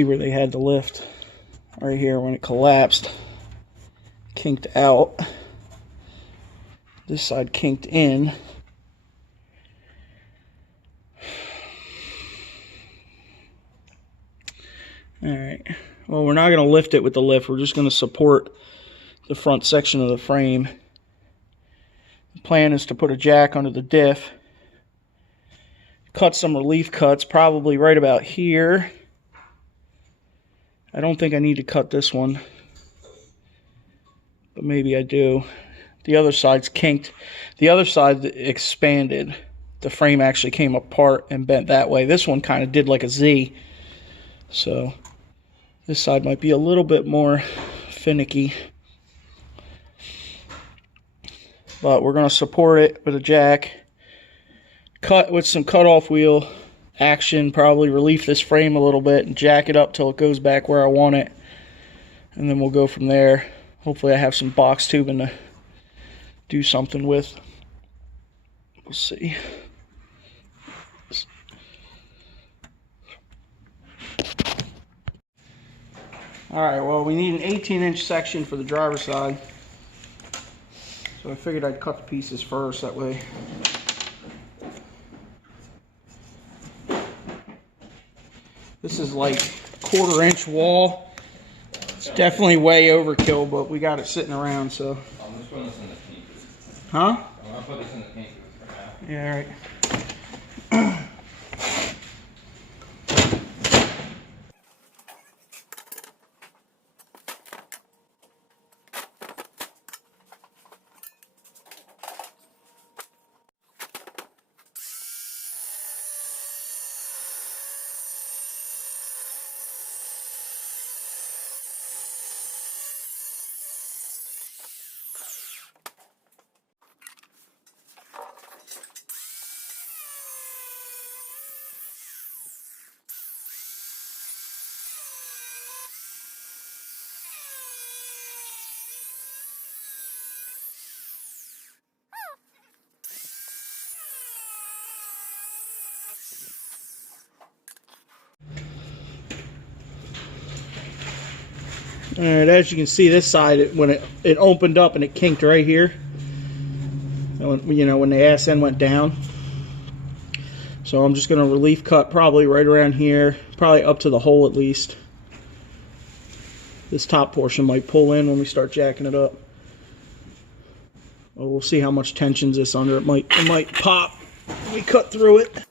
see where they had the lift right here when it collapsed. Kinked out. This side kinked in. Alright, well, we're not going to lift it with the lift. We're just going to support the front section of the frame. The plan is to put a jack under the diff. Cut some relief cuts, probably right about here. I don't think I need to cut this one, but maybe I do. The other side's kinked. The other side expanded. The frame actually came apart and bent that way. This one kind of did like a Z. So this side might be a little bit more finicky. But we're going to support it with a jack. Cut with some cutoff wheel action. Probably relief this frame a little bit and jack it up till it goes back where I want it. And then we'll go from there. Hopefully I have some box tubing to do something with. We'll see. Alright, well, we need an 18-inch section for the driver's side. So I figured I'd cut the pieces first, that way. This is like 1/4-inch wall. It's definitely way overkill, but we got it sitting around, so. I'm just putting this in the paint booth. Huh? I'm going to put this in the paint booth for now. Yeah, alright. Alright, as you can see, this side, when it opened up and it kinked right here, you know, when the ass end went down. So I'm just going to relief cut probably right around here, probably up to the hole at least. This top portion might pull in when we start jacking it up. Well, we'll see how much tension's this under. It might pop when we cut through it.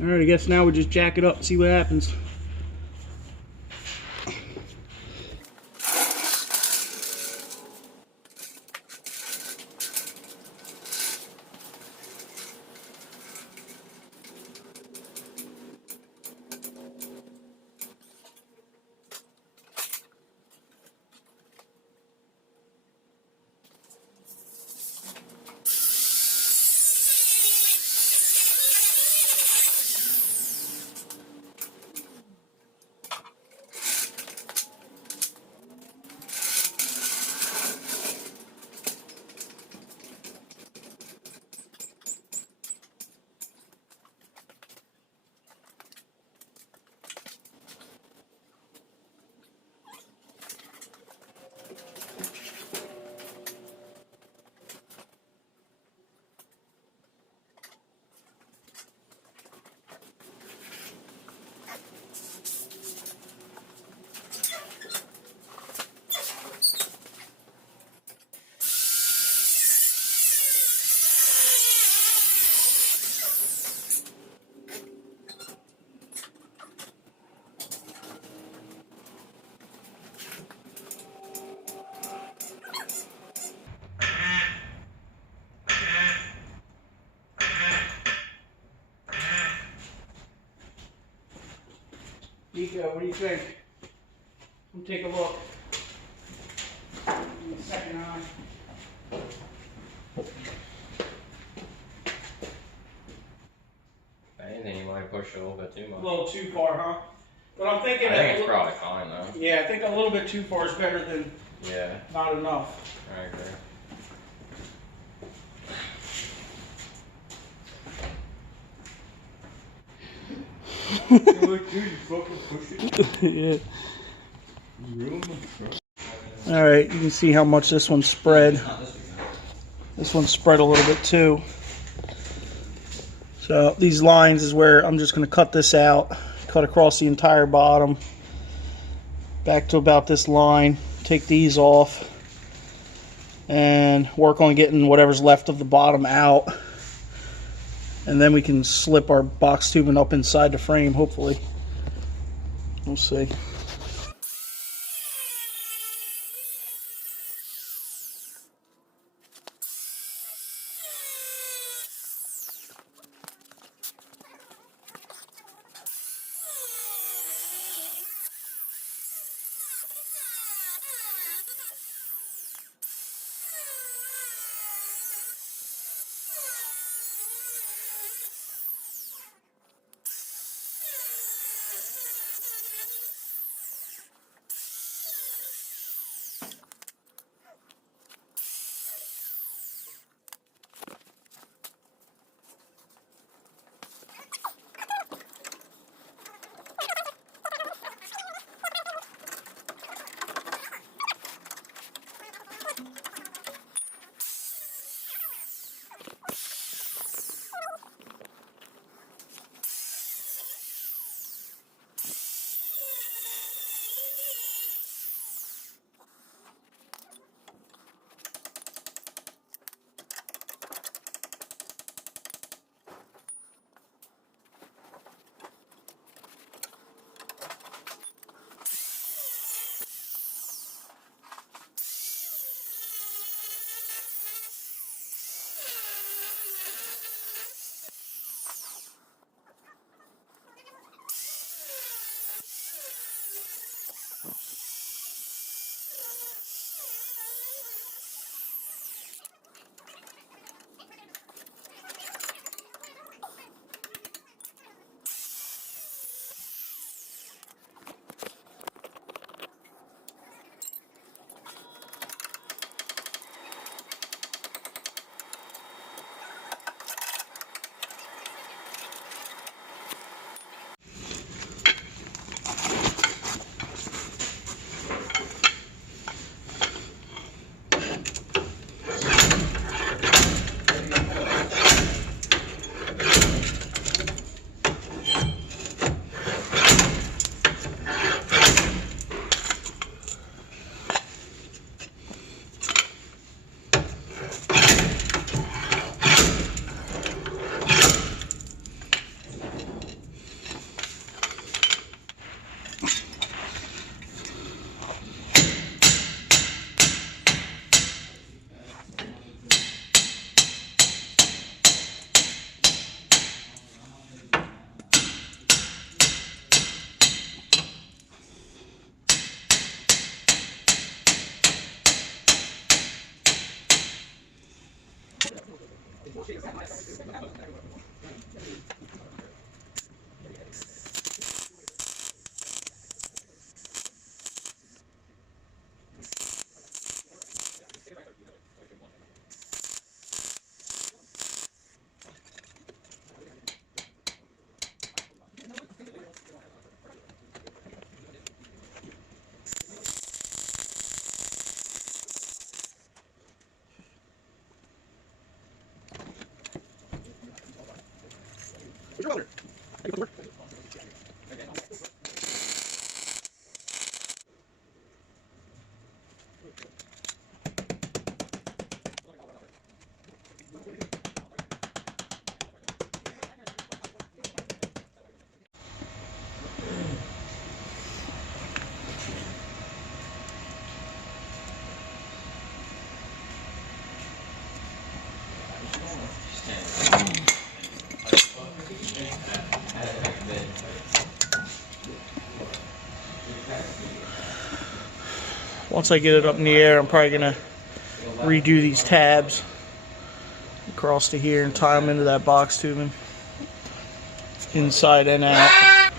Alright, I guess now we just jack it up and see what happens. Nico, what do you think? Come take a look. Give me a second eye. Anything you might push a little bit too much. A little too far, huh? But I'm thinking I think it's probably fine though. yeah, I think a little bit too far is better than not enough. I agree. Yeah. Alright, you can see how much this one's spread. This one's spread a little bit too. So these lines is where I'm just going to cut this out, cut across the entire bottom, back to about this line, take these off, and work on getting whatever's left of the bottom out. And then we can slip our box tubing up inside the frame, hopefully. We'll see. Once I get it up in the air, I'm probably going to redo these tabs across to here and tie them into that box tubing, inside and out.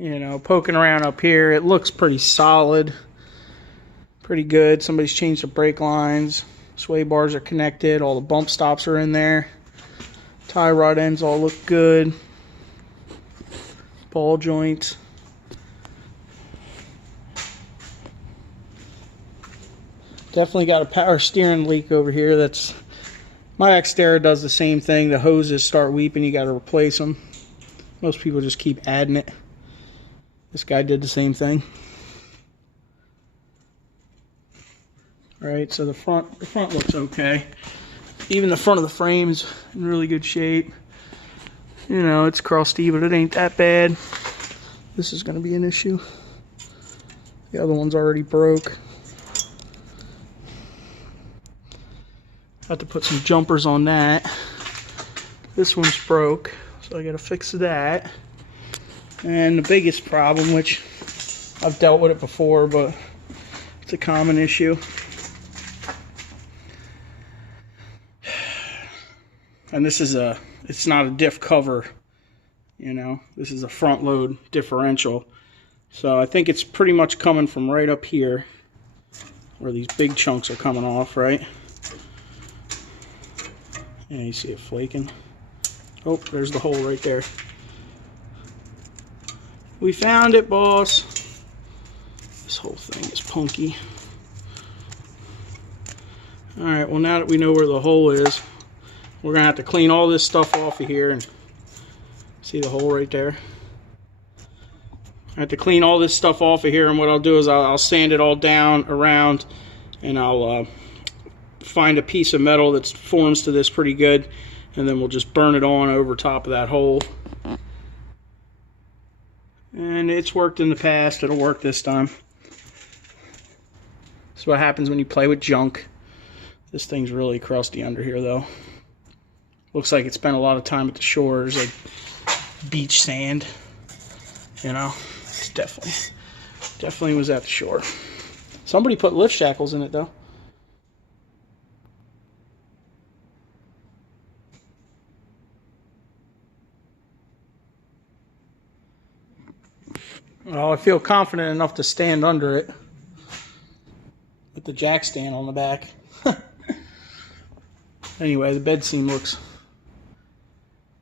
You know, poking around up here, it looks pretty solid, pretty good. Somebody's changed the brake lines, sway bars are connected, all the bump stops are in there, tie rod ends all look good, ball joints. Definitely got a power steering leak over here. That's my Xterra does the same thing. The hoses start weeping, you got to replace them. Most people just keep adding it. This guy did the same thing. All right, so the front looks okay. Even the front of the frame's in really good shape. You know, it's crusty, but it ain't that bad. This is going to be an issue. The other one's already broke. Have to put some jumpers on that. This one's broke, so I got to fix that. And the biggest problem, which I've dealt with it before, but it's a common issue. And this is it's not a diff cover, you know, this is a front load differential. So I think it's pretty much coming from right up here, where these big chunks are coming off, right? Yeah, you see it flaking. Oh, there's the hole right there. We found it, boss. This whole thing is punky. Alright, well now that we know where the hole is, we're going to have to clean all this stuff off of here. And see the hole right there? I have to clean all this stuff off of here, and what I'll do is I'll sand it all down around, and I'll find a piece of metal that forms to this pretty good, and then we'll just burn it on over top of that hole. And it's worked in the past, it'll work this time. That's what happens when you play with junk. This thing's really crusty under here though. Looks like it spent a lot of time at the shores, like beach sand. You know, it's definitely was at the shore. Somebody put lift shackles in it though. Well, I feel confident enough to stand under it with the jack stand on the back. Anyway, the bed seam looks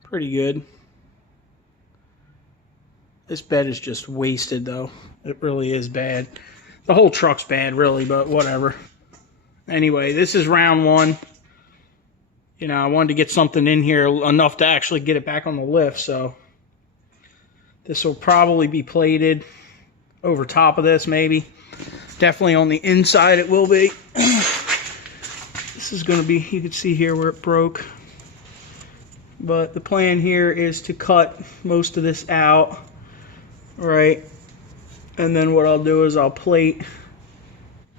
pretty good. This bed is just wasted, though. It really is bad. The whole truck's bad, really, but whatever. Anyway, this is round one. You know, I wanted to get something in here enough to actually get it back on the lift, so this will probably be plated over top of this, maybe. Definitely on the inside it will be. This is going to be, you can see here where it broke. But the plan here is to cut most of this out, right? And then what I'll do is I'll plate.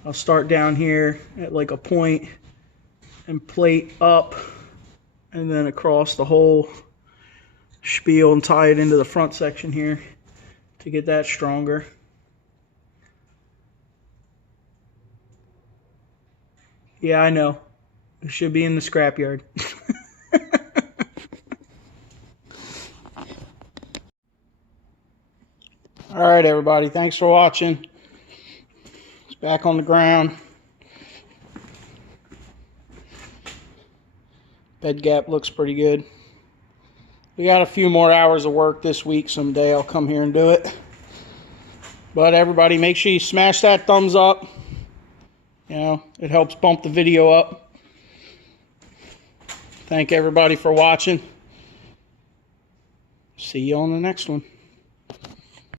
I'll start down here at like a point and plate up and then across the whole spiel and tie it into the front section here to get that stronger. Yeah, I know. It should be in the scrapyard. Alright everybody, thanks for watching. It's back on the ground. Bed gap looks pretty good. We got a few more hours of work this week. Someday I'll come here and do it. But everybody, make sure you smash that thumbs up. You know, it helps bump the video up. Thank everybody for watching. See you on the next one.